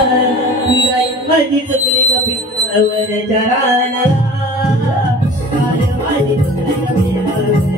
गाय माझी चुकली कपिलावर चराना गाय माझी चुकली कपिलावर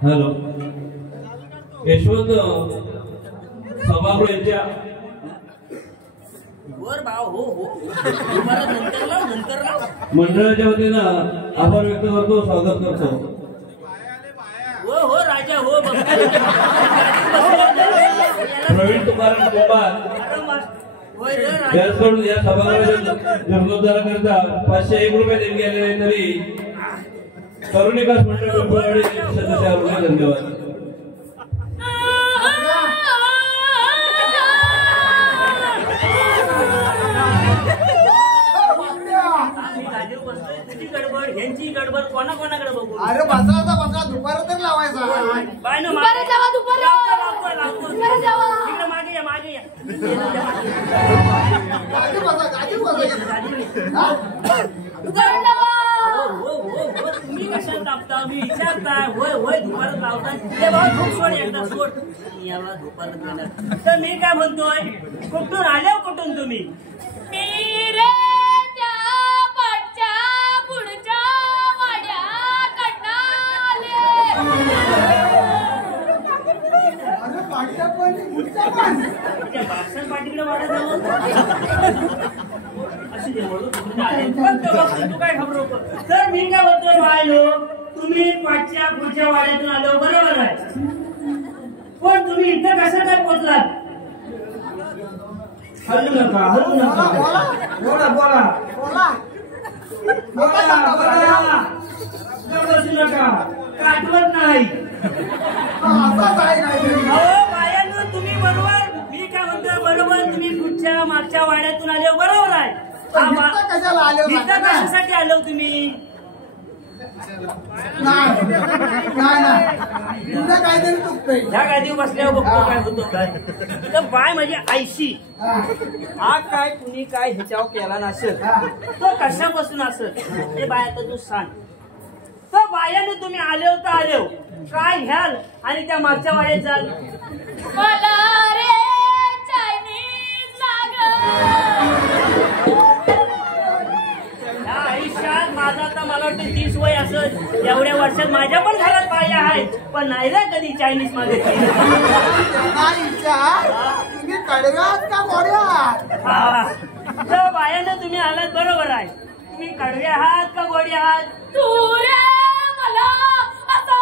हॅलो यशवंत सभागृह यांच्या मंडळाच्या वतीनं आपण व्यक्त करतो स्वागत करतो हो हो राजा हो प्रवीण तुकाराम कुमार त्याचकडून या सभागृहाच्या जीर्णोद्धाराकरिता 501 रुपये देणगी आलेले तरी तरुण विकास मंडळ पिंपळवाडी सदस्यावर धन्यवाद गडबड कोणाकोणाकडे बघू अरे बसा दुपार तर लावायचा मागे या मागे या तुम्ही कशाला टाकता मी विचारताय होय होय दुपारात लावताय ते बाबा खूप सोड एकदा सोड याला दुपारात गेला तर मी काय म्हणतोय कुठून आल्या कुठून तुम्ही भाषण पाठीकडे वाढत तू काय खबर तर मी काय बोलतोय बायलो तुम्ही पाठच्या पुढच्या वाड्यातून आलो बरोबर आहे पण तुम्ही इथं कसं काय पोहोचलात हलू नका बोला बोला बोला बसू नका आठवत नाही तुम्ही बरोबर मी काय म्हणतोय बरोबर तुम्ही पुढच्या मागच्या वाड्यातून आले बरोबर आहे कशासाठी आलो तुम्ही ह्या गादीवर बसल्यावर बघतो काय होतो तर बाय माझी आईशी हा काय कुणी काय ह्याच्यावर केला नसेल तो कशापासून असेल ते बाय आता तू सांग तर बायाने तुम्ही आले तर आले काय घ्याल आणि त्या मागच्या वाड्यात जाल आयुष्यात माझा आता मला वाटतं 30 वय असं एवढ्या वर्षात माझ्या पण घरात पाया आहेत पण नाही रे कधी चायनीज मध्ये तुम्ही कडव्यात का गोड्यात? तर बायानं तुम्ही आलात बरोबर आहे. तुम्ही कडवे आहात का गोडी आहात? तू रे मला असा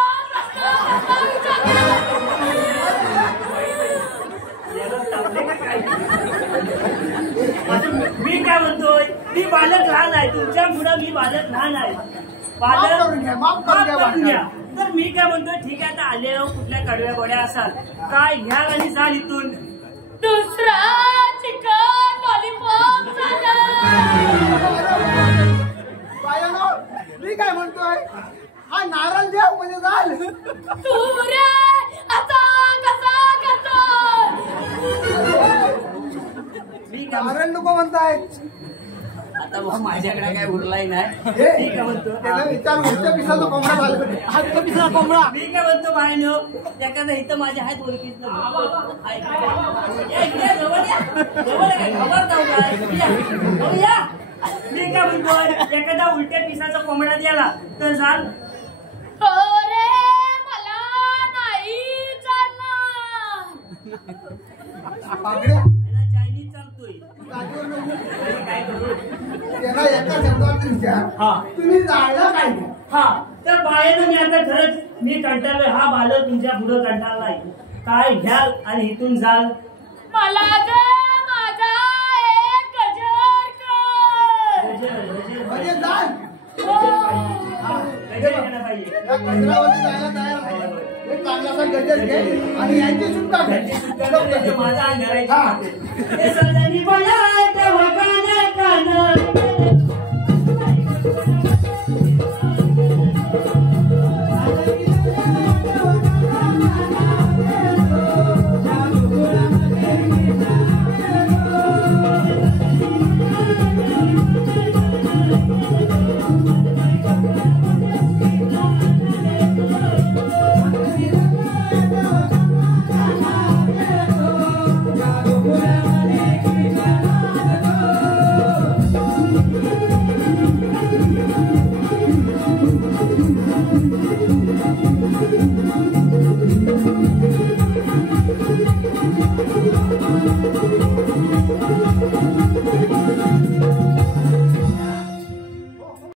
मी काय म्हणतोय मी बालक लहान आहे तुमच्या पुढं मी बालक लहान आहे. माफ करून घ्या, माफ करून घ्या. तर मी काय म्हणतोय ठीक आहे आता आले कुठल्या कडव्या गोड्या असाल काय घ्याल आणि जाल इथून. दुसरा चिकन लॉलीपॉप बायानो, मी काय म्हणतोय हा नारळ द्या म्हणजे झालं. तू रे असा कसा करतो? मी काय नारळ नको म्हणताय. आता भाऊ माझ्याकडे काय उरलाय नाही. हे, मी काय म्हणतो त्याला विचार उलट्या पिसाचा कोंबडा झाला. हातच्या पिसाचा कोंबडा. मी काय म्हणतो बायनो एखादा इथं माझ्या हात ओळखीच मी काय म्हणतोय एखादा उलट्या पिसाचा कोंबडा द्याला तर झाल. अरे मला नाही चालणार. बागड्या, चायनीज चालतोय जागेवर नको. काय करू. त्याला एका शब्दात विचार. हा तुम्ही जायला काय नाही. हा तर बायानं मी आता खरंच मी कंटाळलोय. हा बालक तुमच्या पुढं कंटाळलाय. काय घ्याल आणि इथून जाल. मला ग माझा एक गजर कर. म्हणजे जाल. हा, गजर घ्यायला पाहिजे. या कचऱ्यावरती जायला तयार आहे. एक चांगलासा गजर घे आणि यांची सुट्टा घे. माझा अंधारायची हे सजनी बोला तेव्हा काना काना